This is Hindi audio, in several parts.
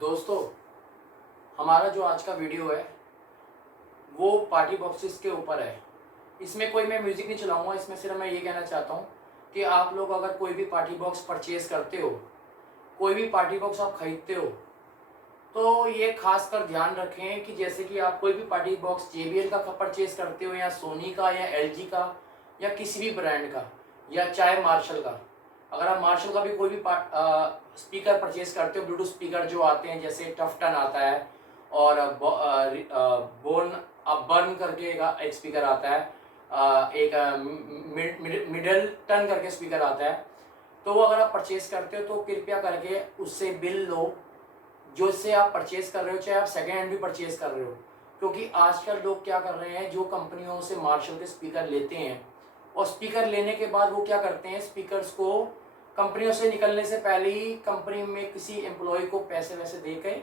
दोस्तों, हमारा जो आज का वीडियो है वो पार्टी बॉक्सेस के ऊपर है। इसमें कोई मैं म्यूज़िक नहीं चलाऊंगा। इसमें सिर्फ मैं ये कहना चाहता हूँ कि आप लोग अगर कोई भी पार्टी बॉक्स परचेज़ करते हो, कोई भी पार्टी बॉक्स आप खरीदते हो, तो ये खास कर ध्यान रखें कि जैसे कि आप कोई भी पार्टी बॉक्स JBL का परचेज़ करते हो या सोनी का या LG का या किसी भी ब्रांड का या चाहे मार्शल का। अगर आप मार्शल का भी कोई भी स्पीकर परचेज़ करते हो, ब्लूटूथ स्पीकर जो आते हैं जैसे टफ्टन आता है और बोर्न बर्न करके एक स्पीकर आता है, एक मिडल टन करके स्पीकर आता है। तो वो अगर आप परचेज़ करते हो तो कृपया करके उससे बिल लो जो इससे आप परचेज़ कर रहे हो, चाहे आप सेकेंड हैंड भी परचेज़ कर रहे हो। क्योंकि आजकल लोग क्या कर रहे हैं, जो कंपनियों से मार्शल के स्पीकर लेते हैं और स्पीकर लेने के बाद वो क्या करते हैं, स्पीकर्स को कंपनियों से निकलने से पहले ही कंपनी में किसी एम्प्लॉय को पैसे वैसे दे के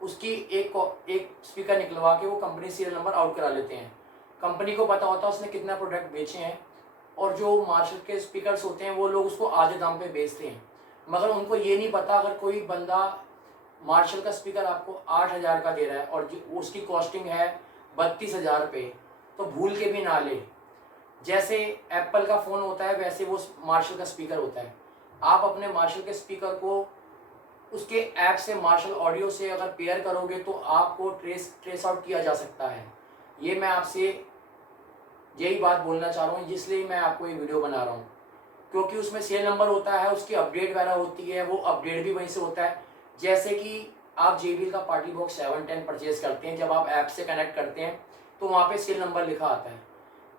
उसकी एक स्पीकर निकलवा के वो कंपनी सीरियल नंबर आउट करा लेते हैं। कंपनी को पता होता है उसने कितना प्रोडक्ट बेचे हैं और जो मार्शल के स्पीकर्स होते हैं वो लोग उसको आधे दाम पे बेचते हैं। मगर उनको ये नहीं पता, अगर कोई बंदा मार्शल का स्पीकर आपको 8,000 का दे रहा है और उसकी कॉस्टिंग है 32,000 रुपये, तो भूल के भी ना ले। जैसे एप्पल का फ़ोन होता है वैसे वो मार्शल का स्पीकर होता है। आप अपने मार्शल के स्पीकर को उसके ऐप से, मार्शल ऑडियो से अगर पेयर करोगे तो आपको ट्रेस आउट किया जा सकता है। ये मैं आपसे यही बात बोलना चाह रहा हूँ, इसलिए मैं आपको ये वीडियो बना रहा हूँ। क्योंकि उसमें सीरियल नंबर होता है, उसकी अपडेट वगैरह होती है, वो अपडेट भी वहीं से होता है। जैसे कि आप JBL का पार्टी बॉक्स 710 परचेज़ करते हैं, जब आप ऐप से कनेक्ट करते हैं तो वहाँ पे सीरियल नंबर लिखा आता है।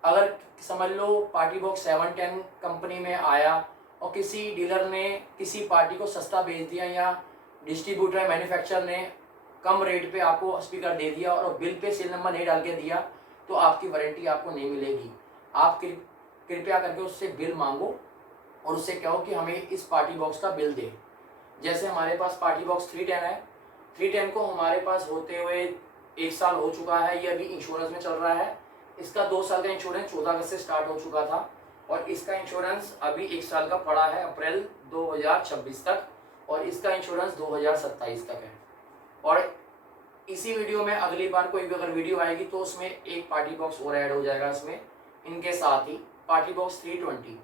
अगर समझ लो पार्टी बॉक्स 710 कंपनी में आया और किसी डीलर ने किसी पार्टी को सस्ता बेच दिया या डिस्ट्रीब्यूटर मैन्युफैक्चरर ने कम रेट पे आपको स्पीकर दे दिया और बिल पे सीरियल नंबर नहीं डाल के दिया, तो आपकी वारंटी आपको नहीं मिलेगी। आप कृपया करके उससे बिल मांगो और उससे कहो कि हमें इस पार्टी बॉक्स का बिल दे। जैसे हमारे पास पार्टी बॉक्स 310 है, 310 को हमारे पास होते हुए 1 साल हो चुका है, ये अभी इंश्योरेंस में चल रहा है। इसका 2 साल का इंश्योरेंस 14 अगस्त से स्टार्ट हो चुका था और इसका इंश्योरेंस अभी 1 साल का पड़ा है, अप्रैल 2026 तक, और इसका इंश्योरेंस 2027 तक है। और इसी वीडियो में अगली बार कोई भी अगर वीडियो आएगी तो उसमें एक पार्टी बॉक्स और ऐड हो जाएगा इसमें, इनके साथ ही पार्टी बॉक्स 320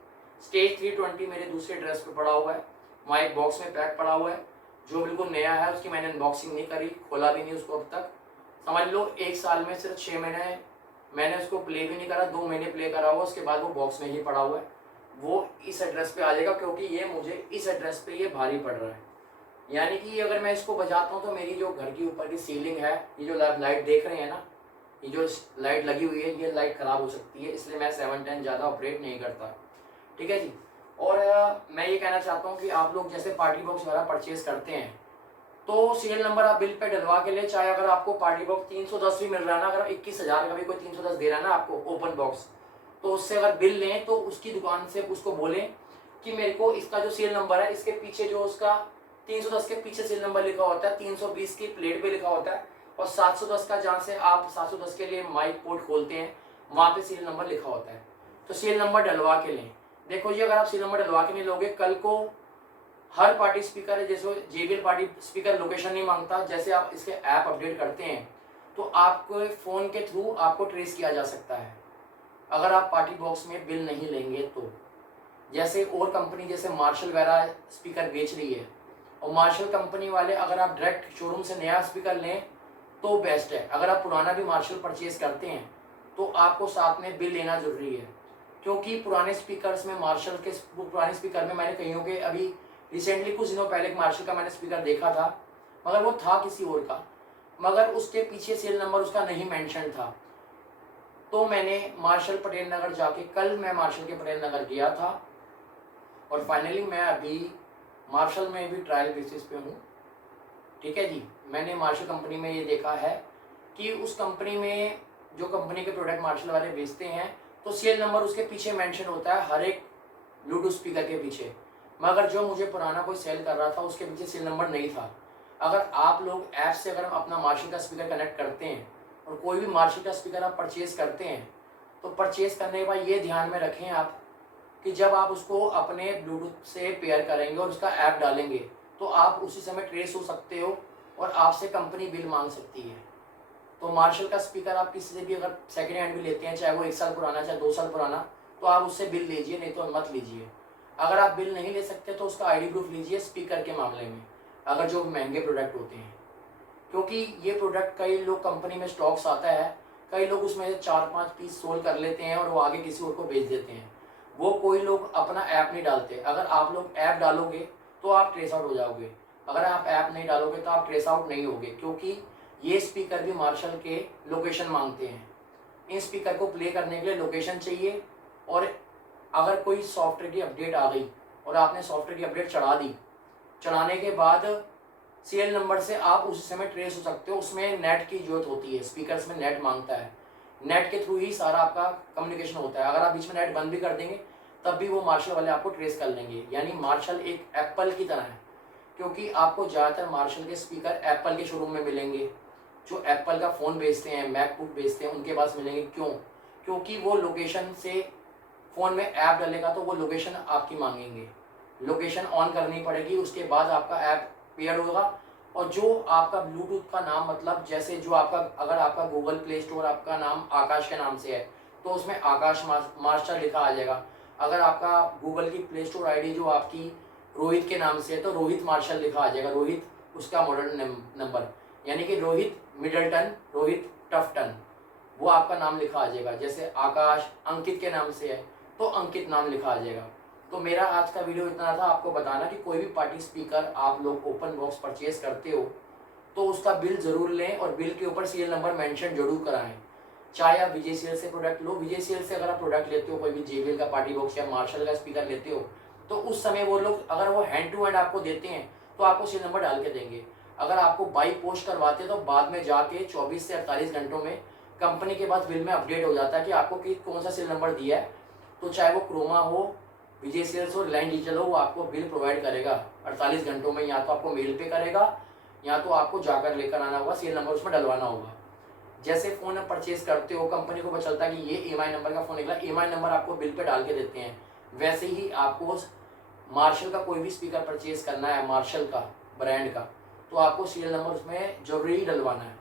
स्टेज 320 मेरे दूसरे ड्रेस पे पड़ा हुआ है, वहाँ एक बॉक्स में पैक पड़ा हुआ है जो बिल्कुल नया है। उसकी मैंने अनबॉक्सिंग नहीं करी, खोला भी नहीं उसको अब तक। समझ लो 1 साल में सिर्फ 6 महीने मैंने उसको प्ले भी नहीं करा, 2 महीने प्ले करा हुआ, उसके बाद वो बॉक्स में ही पड़ा हुआ है। वो इस एड्रेस पे आ जाएगा क्योंकि ये मुझे इस एड्रेस पे ये भारी पड़ रहा है। यानी कि अगर मैं इसको बजाता हूँ तो मेरी जो घर की ऊपर की सीलिंग है, ये जो लाइट देख रहे हैं ना, ये जो लाइट लगी हुई है, ये लाइट ख़राब हो सकती है, इसलिए मैं 710 ज़्यादा ऑपरेट नहीं करता। ठीक है जी। और मैं ये कहना चाहता हूँ कि आप लोग जैसे पार्टी बॉक्स वगैरह परचेज़ करते हैं तो सीरियल नंबर आप बिल पे डलवा के ले। चाहे अगर आपको पार्टी बॉक्स 310 भी मिल रहा है ना, अगर 21,000 का भी कोई 310 दे रहा है ना आपको ओपन बॉक्स, तो उससे अगर बिल लें तो उसकी दुकान से उसको बोलें कि मेरे को इसका जो सीरियल नंबर है, इसके पीछे जो उसका 310 के पीछे सीरियल नंबर लिखा होता है, 320 की प्लेट पे लिखा होता है, और 710 का जहाँ से आप 710 के लिए माइक पोर्ट खोलते हैं वहाँ पे सीरियल नंबर लिखा होता है। तो सीरियल नंबर डलवा के लें। देखो जी, अगर आप सीरियल नंबर डलवा के नहीं लोगे, कल को हर पार्टी स्पीकर है, जैसे JBL पार्टी स्पीकर लोकेशन नहीं मांगता, जैसे आप इसके ऐप अपडेट करते हैं तो आपको फ़ोन के थ्रू आपको ट्रेस किया जा सकता है अगर आप पार्टी बॉक्स में बिल नहीं लेंगे तो। जैसे और कंपनी जैसे मार्शल वगैरह स्पीकर बेच रही है, और मार्शल कंपनी वाले अगर आप डायरेक्ट शोरूम से नया स्पीकर लें तो बेस्ट है। अगर आप पुराना भी मार्शल परचेज़ करते हैं तो आपको साथ में बिल लेना ज़रूरी है, क्योंकि पुराने स्पीकर्स में, मार्शल के पुराने स्पीकर में, मैंने कईयों के अभी रिसेंटली कुछ दिनों पहले एक मार्शल का मैंने स्पीकर देखा था, मगर वो था किसी और का, मगर उसके पीछे सीरियल नंबर उसका नहीं मेंशन था। तो मैंने मार्शल पटेल नगर जाके, कल मैं मार्शल के पटेल नगर गया था और फाइनली मैं अभी मार्शल में भी ट्रायल बेसिस पे हूँ। ठीक है जी। मैंने मार्शल कंपनी में ये देखा है कि उस कंपनी में जो कंपनी के प्रोडक्ट मार्शल वाले बेचते हैं तो सीरियल नंबर उसके पीछे मेंशन होता है, हर एक ब्लूटूथ स्पीकर के पीछे। मगर जो मुझे पुराना कोई सेल कर रहा था उसके पीछे सीरियल नंबर नहीं था। अगर आप लोग ऐप से अगर अपना मार्शल का स्पीकर कनेक्ट करते हैं और कोई भी मार्शल का स्पीकर आप परचेज़ करते हैं तो परचेज़ करने के बाद ये ध्यान में रखें आप कि जब आप उसको अपने ब्लूटूथ से पेयर करेंगे और उसका ऐप डालेंगे तो आप उसी समय ट्रेस हो सकते हो और आपसे कंपनी बिल मांग सकती है। तो मार्शल का स्पीकर आप किसी से भी अगर सेकेंड हैंड भी लेते हैं, चाहे वो 1 साल पुराना चाहे 2 साल पुराना, तो आप उससे बिल लीजिए, नहीं तो मत लीजिए। अगर आप बिल नहीं ले सकते तो उसका आईडी प्रूफ लीजिए स्पीकर के मामले में, अगर जो महंगे प्रोडक्ट होते हैं, क्योंकि ये प्रोडक्ट कई लोग कंपनी में स्टॉक्स आता है, कई लोग उसमें से 4-5 पीस सोल्ड कर लेते हैं और वो आगे किसी और को बेच देते हैं। वो कोई लोग अपना ऐप नहीं डालते। अगर आप लोग ऐप डालोगे तो आप ट्रेस आउट हो जाओगे, अगर आप ऐप नहीं डालोगे तो आप ट्रेस आउट नहीं होगे, क्योंकि ये स्पीकर भी मार्शल के लोकेशन मांगते हैं। इन स्पीकर को प्ले करने के लिए लोकेशन चाहिए, और अगर कोई सॉफ्टवेयर की अपडेट आ गई और आपने सॉफ्टवेयर की अपडेट चढ़ा दी, चढ़ाने के बाद सीरियल नंबर से आप उस समय ट्रेस हो सकते हो। उसमें नेट की जरूरत होती है, स्पीकर्स में नेट मांगता है, नेट के थ्रू ही सारा आपका कम्युनिकेशन होता है। अगर आप बीच में नेट बंद भी कर देंगे तब भी वो मार्शल वाले आपको ट्रेस कर लेंगे। यानी मार्शल एक एप्पल की तरह है, क्योंकि आपको ज़्यादातर मार्शल के स्पीकर एप्पल के शोरूम में मिलेंगे। जो एप्पल का फ़ोन बेचते हैं, मैकबुक बेचते हैं, उनके पास मिलेंगे। क्यों? क्योंकि वो लोकेशन से फ़ोन में ऐप डालेगा तो वो लोकेशन आपकी मांगेंगे, लोकेशन ऑन करनी पड़ेगी, उसके बाद आपका ऐप पेयर होगा। और जो आपका ब्लूटूथ का नाम, मतलब जैसे जो आपका, अगर आपका गूगल प्ले स्टोर आपका नाम आकाश के नाम से है तो उसमें आकाश मास्टर लिखा आ जाएगा। अगर आपका गूगल की प्ले स्टोर आईडी जो आपकी रोहित के नाम से है तो रोहित मार्शल लिखा आ जाएगा, रोहित उसका मॉडल नंबर, यानी कि रोहित मिडलटन, रोहित टफटन, वो आपका नाम लिखा आ जाएगा। जैसे आकाश अंकित के नाम से है तो अंकित नाम लिखा आ जाएगा। तो मेरा आज का वीडियो इतना था, आपको बताना कि कोई भी पार्टी स्पीकर आप लोग ओपन बॉक्स परचेज करते हो तो उसका बिल ज़रूर लें, और बिल के ऊपर सीरियल नंबर मेंशन जरूर कराएं। चाहे आप विजय सेल से प्रोडक्ट लो, विजय सेल से अगर आप प्रोडक्ट लेते हो, कोई भी JBL का पार्टी बॉक्स या मार्शल का स्पीकर लेते हो, तो उस समय वो लोग अगर वो हैंड टू हैंड आपको देते हैं तो आपको सीरियल नंबर डाल के देंगे। अगर आपको बाई पोस्ट करवाते हैं तो बाद में जाके 24 से 48 घंटों में कंपनी के पास बिल में अपडेट हो जाता है कि आपको कि कौन सा सीरियल नंबर दिया है। तो चाहे वो क्रोमा हो, विजय सेल्स हो, रिलायंस डिजिटल हो, वो आपको बिल प्रोवाइड करेगा 48 घंटों में। या तो आपको मेल पे करेगा या तो आपको जाकर लेकर आना होगा, सीरियल नंबर उसमें डलवाना होगा। जैसे फ़ोन आप परचेज करते हो, कंपनी को पता चलता है कि ये EMI नंबर का फ़ोन निकला, EMI नंबर आपको बिल पे डाल के देते हैं। वैसे ही आपको मार्शल का कोई भी स्पीकर परचेज करना है, मार्शल का ब्रांड का, तो आपको सीरियल नंबर उसमें जरूरी डलवाना है।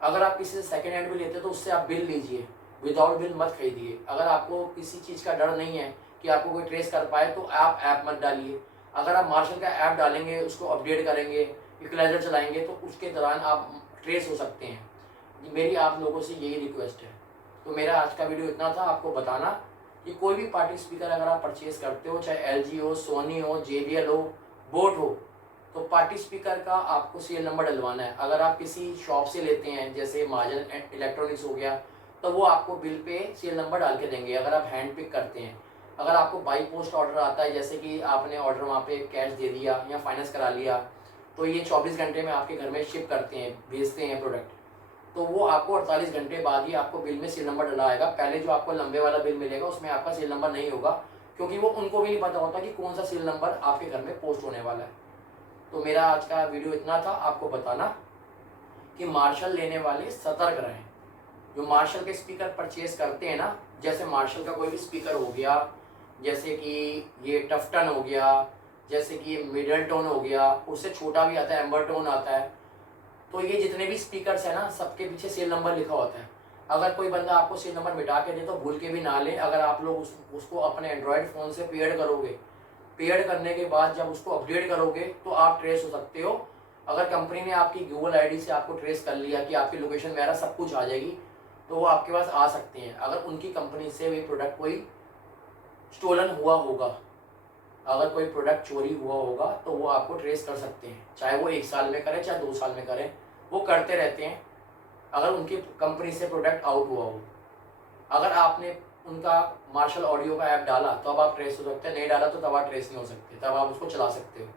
अगर आप किसी से सेकेंड हैंड भी लेते हो तो उससे आप बिल लीजिए, विदाउट बिल मत खरीदिए। अगर आपको किसी चीज़ का डर नहीं है कि आपको कोई ट्रेस कर पाए तो आप ऐप मत डालिए। अगर आप मार्शल का ऐप डालेंगे, उसको अपडेट करेंगे, इक्वलाइजर चलाएंगे तो उसके दौरान आप ट्रेस हो सकते हैं। मेरी आप लोगों से यही रिक्वेस्ट है। तो मेरा आज का वीडियो इतना था, आपको बताना कि कोई भी पार्टी स्पीकर अगर आप परचेज करते हो, चाहे LG हो, सोनी हो, JBL हो, बोट हो, तो पार्टी स्पीकर का आपको सीरियल नंबर डलवाना है। अगर आप किसी शॉप से लेते हैं, जैसे महाजन इलेक्ट्रॉनिक्स हो गया, तो वो आपको बिल पे सीरियल नंबर डाल के देंगे अगर आप हैंड पिक करते हैं। अगर आपको बाई पोस्ट ऑर्डर आता है, जैसे कि आपने ऑर्डर वहाँ पे कैश दे दिया या फाइनेंस करा लिया, तो ये 24 घंटे में आपके घर में शिप करते हैं, भेजते हैं प्रोडक्ट, तो वो आपको 48 घंटे बाद ही आपको बिल में सीरियल नंबर डला आएगा। पहले जो आपको लंबे वाला बिल मिलेगा उसमें आपका सीरियल नंबर नहीं होगा, क्योंकि वो उनको भी नहीं पता होता कि कौन सा सीरियल नंबर आपके घर में पोस्ट होने वाला है। तो मेरा आज का वीडियो इतना था, आपको बताना कि मार्शल लेने वाले सतर्क रहें। जो मार्शल के स्पीकर परचेज करते हैं ना, जैसे मार्शल का कोई भी स्पीकर हो गया, जैसे कि ये टफटन हो गया, जैसे कि ये मिडल टोन हो गया, उससे छोटा भी आता है, एम्बर टोन आता है, तो ये जितने भी स्पीकर्स हैं ना, सबके पीछे सीरियल नंबर लिखा होता है। अगर कोई बंदा आपको सीरियल नंबर मिटा के दे तो भूल के भी ना ले। अगर आप लोग उसको अपने एंड्रॉयड फ़ोन से पेयर करोगे, पेयर करने के बाद जब उसको अपडेट करोगे तो आप ट्रेस हो सकते हो। अगर कंपनी ने आपकी गूगल आईडी से आपको ट्रेस कर लिया कि आपकी लोकेशन वगैरह सब कुछ आ जाएगी, तो वो आपके पास आ सकते हैं। अगर उनकी कंपनी से भी प्रोडक्ट कोई स्टोलन हुआ होगा, अगर कोई प्रोडक्ट चोरी हुआ होगा, तो वो आपको ट्रेस कर सकते हैं, चाहे वो 1 साल में करें चाहे 2 साल में करें, वो करते रहते हैं अगर उनकी कंपनी से प्रोडक्ट आउट हुआ हो। अगर आपने उनका मार्शल ऑडियो का ऐप डाला तो अब आप ट्रेस हो सकते हैं, नहीं डाला तो तब आप ट्रेस नहीं हो सकते, तब आप उसको चला सकते हो।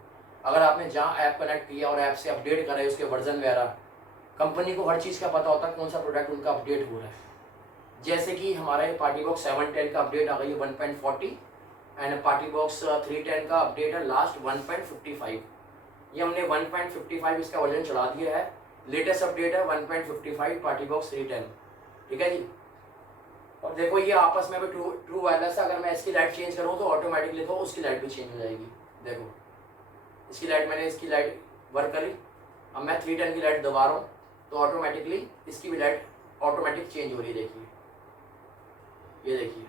अगर आपने जहाँ ऐप कनेक्ट किया और ऐप से अपडेट करा है उसके वर्जन वगैरह, कंपनी को हर चीज़ का पता होता है कौन सा प्रोडक्ट उनका अपडेट हो रहा है। जैसे कि हमारा ये पार्टी बॉक्स 710 का अपडेट आ गई है 1.40, एंड पार्टी बॉक्स 310 का अपडेट है लास्ट 1.55। ये हमने 1.55 इसका वर्जन चला दिया है, लेटेस्ट अपडेट है 1.55 पार्टी बॉक्स 310, ठीक है जी। और देखो ये आपस में भी ट्रू वायरलेस है। अगर मैं इसकी लाइट चेंज करूँ तो ऑटोमेटिकली तो उसकी लाइट भी चेंज हो जाएगी। देखो इसकी लाइट, मैंने इसकी लाइट वर्क करी अब मैं 310 की लाइट दबा रहा हूँ तो ऑटोमेटिकली इसकी भी लाइट ऑटोमेटिक चेंज हो रही है, देखिए, ये देखिए।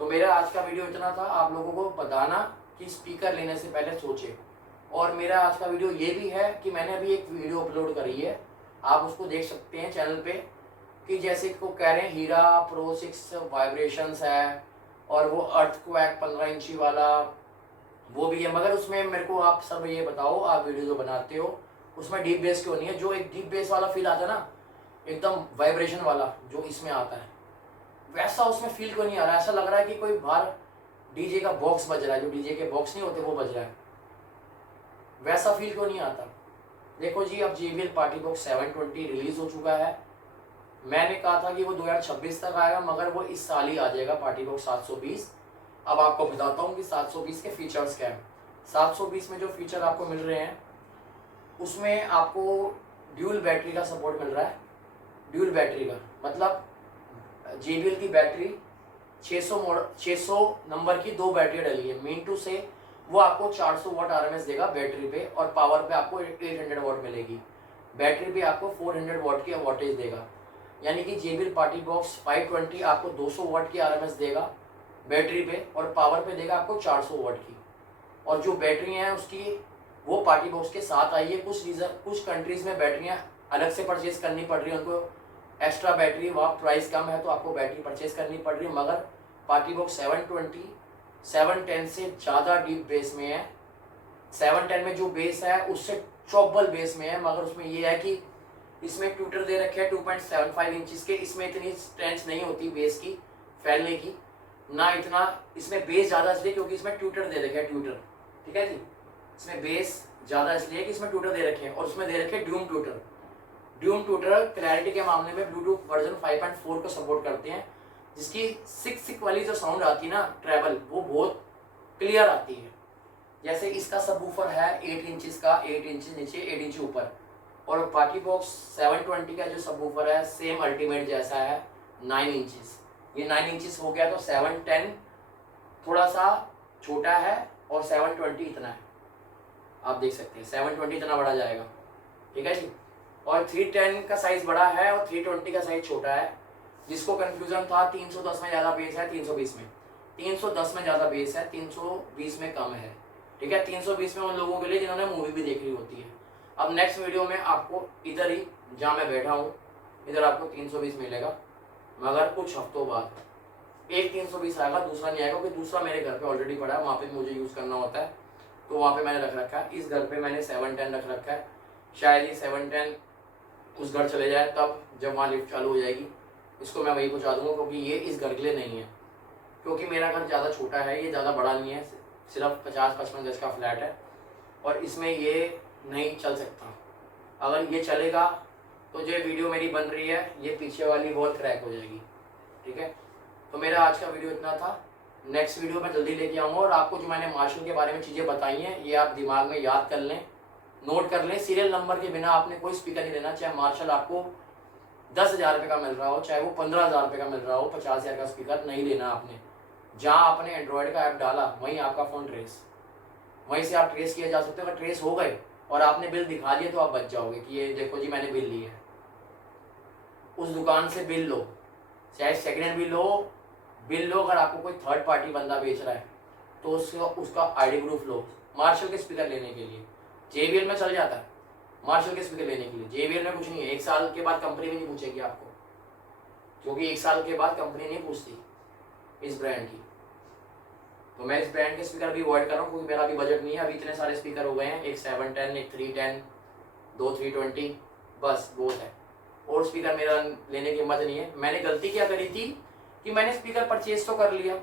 तो मेरा आज का वीडियो इतना था, आप लोगों को बताना कि स्पीकर लेने से पहले सोचें। और मेरा आज का वीडियो ये भी है कि मैंने अभी एक वीडियो अपलोड करी है, आप उसको देख सकते हैं चैनल पे, कि जैसे को कह रहे हैं हीरा प्रो 6 वाइब्रेशंस है और वो अर्थक्वेक 15 इंची वाला वो भी है, मगर उसमें मेरे को आप सब ये बताओ, आप वीडियो जो बनाते हो उसमें डीप बेस क्यों नहीं है? जो एक डीप बेस वाला फील आता है ना, एकदम वाइब्रेशन वाला जो इसमें आता है, वैसा उसमें फील क्यों नहीं आ रहा? ऐसा लग रहा है कि कोई बाहर डीजे का बॉक्स बज रहा है, जो डीजे के बॉक्स नहीं होते वो बज रहा है, वैसा फील क्यों नहीं आता? देखो जी, अब JBL पार्टी बॉक्स 720 रिलीज हो चुका है। मैंने कहा था कि वो 2026 तक आएगा, मगर वो इस साल ही आ जाएगा पार्टी बॉक्स 720। अब आपको बताता हूँ कि 720 के फीचर्स क्या हैं। 720 में जो फीचर आपको मिल रहे हैं उसमें आपको ड्यूल बैटरी का सपोर्ट मिल रहा है। ड्यूल बैटरी का मतलब JBL की बैटरी 600 नंबर की 2 बैटरी डली है। मीन टू से वो आपको 400 वाट RMS देगा बैटरी पे, और पावर पे आपको 800 वाट मिलेगी। बैटरी पे आपको 400 वाट की वोल्टेज देगा, यानी कि JBL पार्टी बॉक्स 520 आपको 200 वाट की RMS देगा बैटरी पे, और पावर पे देगा आपको 400 वाट की। और जो बैटरी हैं उसकी वो पार्टी बॉक्स के साथ आई है। कुछ कंट्रीज़ में बैटरियाँ अलग से परचेज करनी पड़ रही है उनको, एक्स्ट्रा बैटरी, वहाँ प्राइस कम है तो आपको बैटरी परचेज करनी पड़ रही है। मगर पार्टी बॉक्स 720 710 से ज़्यादा डीप बेस में है। 710 में जो बेस है उससे चौबल बेस में है, मगर उसमें ये है कि इसमें ट्यूटर दे रखे हैं 2.75 इंचज़ के। इसमें इतनी स्ट्रेंथ नहीं होती बेस की फैलने की, ना इतना इसमें बेस ज़्यादा इसलिए क्योंकि इसमें ट्यूटर दे रखे हैं, ट्यूटर, ठीक है जी। इसमें बेस ज़्यादा इसलिए कि इसमें ट्यूटर दे रखे हैं, और उसमें दे रखे हैं ड्यूम ट्यूटर। ड्यूम ट्यूटर क्लैरिटी के मामले में ब्लूटूथ वर्जन 5.4 को सपोर्ट करते हैं, जिसकी सिक वाली जो साउंड आती है ना ट्रैवल, वो बहुत क्लियर आती है। जैसे इसका सबवूफर है 8 इंचज़ का, 8 इंच नीचे 8 इंच ऊपर, और पार्टी बॉक्स 720 का जो सबवूफर है सेम अल्टीमेट जैसा है 9 इंचज़। ये 9 इंचज़ हो गया तो 710 थोड़ा सा छोटा है और 720 इतना है, आप देख सकते हैं 720 इतना बड़ा जाएगा, ठीक है जी। और 310 का साइज़ बड़ा है और 320 का साइज़ छोटा है। जिसको कन्फ्यूज़न था 310 में ज़्यादा बेस है 320 में, 310 में ज़्यादा बेस है 320 में कम है, ठीक है। 320 में उन लोगों के लिए जिन्होंने मूवी भी देखनी होती है। अब नेक्स्ट वीडियो में आपको इधर ही जहाँ मैं बैठा हूँ इधर आपको 320 मिलेगा, मगर कुछ हफ्तों बाद एक 320 आएगा, दूसरा नहीं आएगा, क्योंकि दूसरा मेरे घर पे ऑलरेडी पड़ा है, वहाँ पे मुझे यूज़ करना होता है, तो वहाँ पे मैंने रख रखा है। इस घर पे मैंने 710 रख रखा है, शायद ये 710 उस घर चले जाए तब जब वहाँ लिफ्ट चालू हो जाएगी, इसको मैं वहीं पहुँचा दूँगा, क्योंकि ये इस घर के लिए नहीं है, क्योंकि मेरा घर ज़्यादा छोटा है, ये ज़्यादा बड़ा नहीं है, सिर्फ 50-55 गज का फ्लैट है, और इसमें ये नहीं चल सकता। अगर ये चलेगा तो जो वीडियो मेरी बन रही है ये पीछे वाली वॉल क्रैक हो जाएगी, ठीक है। तो मेरा आज का वीडियो इतना था, नेक्स्ट वीडियो मैं जल्दी लेके आऊँगा, और आपको जो मैंने मार्शल के बारे में चीज़ें बताई हैं ये आप दिमाग में याद कर लें, नोट कर लें। सीरियल नंबर के बिना आपने कोई स्पीकर नहीं लेना, चाहे मार्शल आपको 10,000 रुपये का मिल रहा हो, चाहे वो 15,000 रुपये का मिल रहा हो, 50,000 का स्पीकर नहीं लेना आपने। जहाँ आपने एंड्रॉयड का ऐप डाला वहीं आपका फ़ोन ट्रेस, वहीं से आप ट्रेस किए जा सकते हो। अगर ट्रेस हो गए और आपने बिल दिखा दिए तो आप बच जाओगे कि ये देखो जी मैंने बिल लिया है। उस दुकान से बिल लो, चाहे सेकेंड हैंड बिल लो, अगर आपको कोई थर्ड पार्टी बंदा बेच रहा है तो उसका ID प्रूफ लो। मार्शल के स्पीकर लेने के लिए JBL में चल जाता है, मार्शल के स्पीकर लेने के लिए JBL में कुछ नहीं है। 1 साल के बाद कंपनी भी नहीं पूछेगी आपको, क्योंकि 1 साल के बाद कंपनी नहीं पूछती इस ब्रांड की। तो मैं इस ब्रांड के स्पीकर भी अवॉइड कर रहा हूँ, क्योंकि मेरा अभी बजट नहीं है। अभी इतने सारे स्पीकर हो गए हैं, एक 710, एक 310, 2 320, बस बहुत है, और स्पीकर मेरा लेने की हिम्मत नहीं है। मैंने गलती क्या करी थी कि मैंने स्पीकर परचेज तो कर लिया,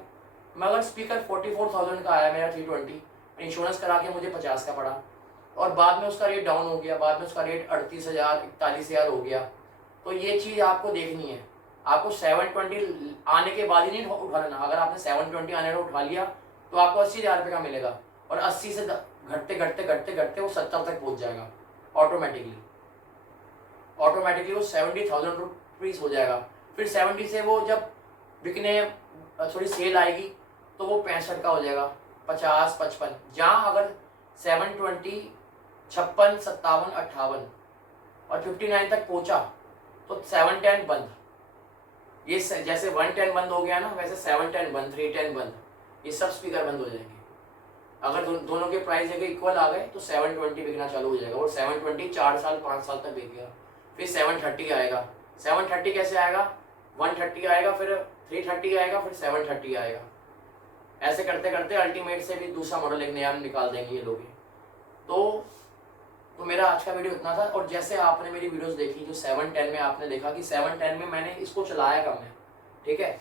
मगर स्पीकर 44,000 का आया मेरा 320, इंश्योरेंस करा के मुझे 50 का पड़ा, और बाद में उसका रेट डाउन हो गया, बाद में उसका रेट 38,000 41,000 हो गया। तो ये चीज़ आपको देखनी है, आपको 720 आने के बाद ही नहीं उठा लेना। अगर आपने 720 आने में उठा लिया तो आपको 80,000 रुपये का मिलेगा, और 80 से घटते घटते घटते घटते वो 70 तक पहुँच जाएगा ऑटोमेटिकली वो 70,000 रुपीज़ हो जाएगा। फिर 70 से वो जब बिकने थोड़ी सेल आएगी तो वो 65 का हो जाएगा, 50 55। जहाँ अगर 720, 56, 57, 58 और 59 तक पहुंचा तो 710 बंद। ये जैसे 110 बंद हो गया ना, वैसे 710 बंद, 310 बंद, ये सब स्पीकर बंद हो जाएंगे। अगर दोनों के प्राइस अगर इक्वल आ गए तो 720 बिकना चालू हो जाएगा और 720 4 साल 5 साल तक बिकेगा। फिर 730 आएगा। 730 कैसे आएगा? 130 आएगा, फिर 330 आएगा, फिर 730 आएगा। ऐसे करते करते अल्टीमेट से भी दूसरा मॉडल एक नया निकाल देंगे ये लोग। तो मेरा आज का वीडियो इतना था। और जैसे आपने मेरी वीडियोस देखी जो 710 में, आपने देखा कि 710 में मैंने इसको चलाया कम है, ठीक है,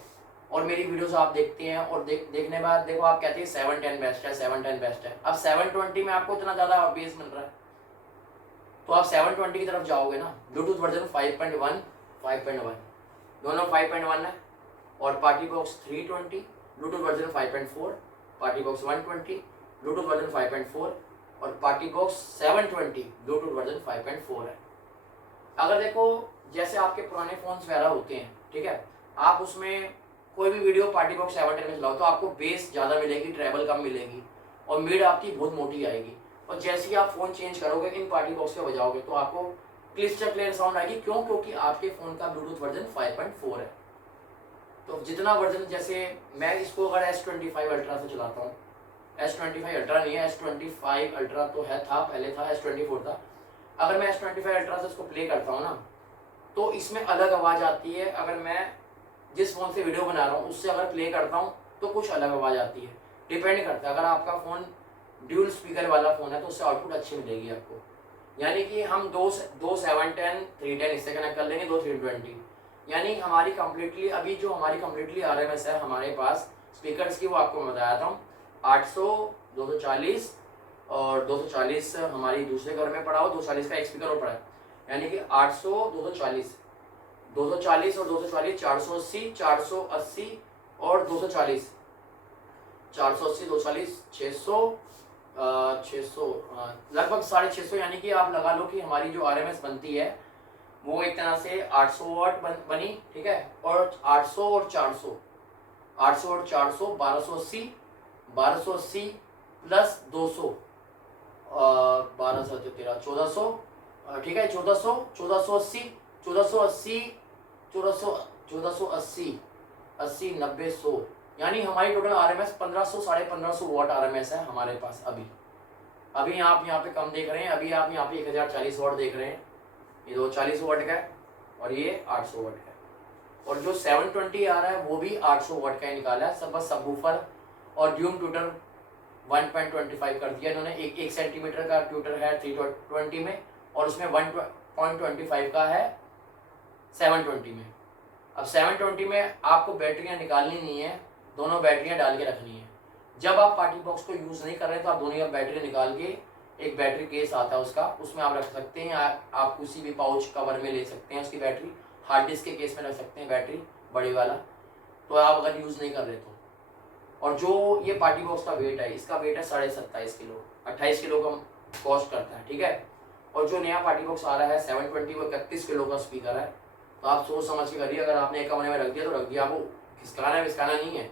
और मेरी वीडियोस आप देखते हैं और देखने के बाद देखो आप कहते हैं 710 बेस्ट है, 710 बेस्ट है। अब 720 में आपको इतना ज़्यादा बेस मिल रहा है तो आप 720 की तरफ जाओगे ना। ब्लूटूथ वर्जन 5.1, 5.1 दोनों 5.1 है। और party box 320, Bluetooth version 5.4, party box 120, Bluetooth version 5.4 और पार्टी बॉक्स 720, ब्लूटूथ वर्जन 5.4 है। अगर देखो जैसे आपके पुराने फोन्स वगैरह होते हैं, ठीक है, आप उसमें कोई भी वीडियो पार्टी बॉक्स 710 में चलाओ तो आपको बेस ज़्यादा मिलेगी, ट्रैवल कम मिलेगी और मिड आपकी बहुत मोटी आएगी। और जैसे ही आप फ़ोन चेंज करोगे, इन पार्टी बॉक्स पे बजाओगे तो आपको क्लिस्टर क्लियर साउंड आएगी। क्यों? क्योंकि आपके फ़ोन का ब्लूटूथ वर्जन 5.4 है। तो जितना वर्जन, जैसे मैं इसको अगर S25 अल्ट्रा से चलाता हूँ, S25 अल्ट्रा नहीं है, S25 अल्ट्रा तो है, था पहले, था S24 था। अगर मैं S25 अल्ट्रा से इसको प्ले करता हूँ ना तो इसमें अलग आवाज़ आती है। अगर मैं जिस फ़ोन से वीडियो बना रहा हूँ उससे अगर प्ले करता हूँ तो कुछ अलग आवाज़ आती है। डिपेंड करता है, अगर आपका फ़ोन ड्यूल स्पीकर वाला फ़ोन है तो उससे आउटपुट अच्छी मिलेगी आपको। यानी कि हम दो 710, 310 इससे कनेक्ट कर लेंगे, 2 320, यानी हमारी कम्प्लीटली अभी जो हमारी कम्प्लीटली RMS है हमारे पास स्पीकर्स की, वो आपको मैं बताया था 800, 240 और 240 हमारी दूसरे घर में पड़ा हो, 240 का एक स्पीकर और पड़ा है, यानी कि 800, 240, 240 और 240, 480, 480 और 240, 480, 240, 600, 600 लगभग 650, यानी कि आप लगा लो कि हमारी जो RMS बनती है वो एक तरह से 800 वाट बनी, ठीक है। और 800 और 400, 800 और 400, 1280, 1280 प्लस 200, 12 13 1400, ठीक है, 1400, 1480, 1480, 1480, 80, 90, 100, यानी हमारी टोटल RMS 1500, 1550 वाट RMS है हमारे पास। अभी आप यहाँ पे कम देख रहे हैं, अभी आप यहाँ पे 1040 वाट देख रहे हैं, ये 240 वाट का है और ये 800 वाट का है। और जो 720 आ रहा है वो भी 800 वाट का ही निकाला है, सब बस सबवूफर और ड्यूम ट्यूटर 1.25 कर दिया इन्होंने। एक सेंटीमीटर का ट्यूटर है 320 में और उसमें 1.25 का है 720 में। अब 720 में आपको बैटरियां निकालनी नहीं है, दोनों बैटरियां डाल के रखनी है। जब आप पार्टी बॉक्स को यूज़ नहीं कर रहे तो आप दोनों बैटरी निकाल के, एक बैटरी केस आता है उसका, उसमें आप रख सकते हैं। आप किसी भी पाउच कवर में ले सकते हैं उसकी बैटरी, हार्ड डिस्क के केस में रख सकते हैं बैटरी बड़ी वाला, तो आप अगर यूज़ नहीं कर रहे तो। और जो ये पार्टी बॉक्स का वेट है, इसका वेट है 27.5 किलो, 28 किलो का कॉस्ट करता है, ठीक है। और जो नया पार्टी बॉक्स आ रहा है 720, वो 31 किलो का स्पीकर है। तो आप सोच समझ के करिए, अगर आपने एक कमरे में रख दिया तो रख दिया, आपको खिसकाना नहीं है,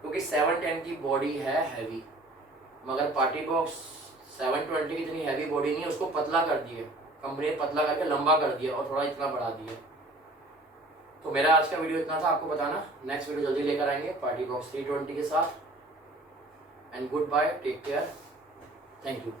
क्योंकि 710 की बॉडी है हैवी, मगर पार्टी बॉक्स 720 की इतनी हैवी बॉडी नहीं है, उसको पतला कर दिए कंपनी ने, पतला करके लंबा कर दिया और थोड़ा इतना बढ़ा दिया। तो मेरा आज का वीडियो इतना था आपको बताना। नेक्स्ट वीडियो जल्दी लेकर आएंगे पार्टी बॉक्स 320 के साथ। And good bye, take care, thank you.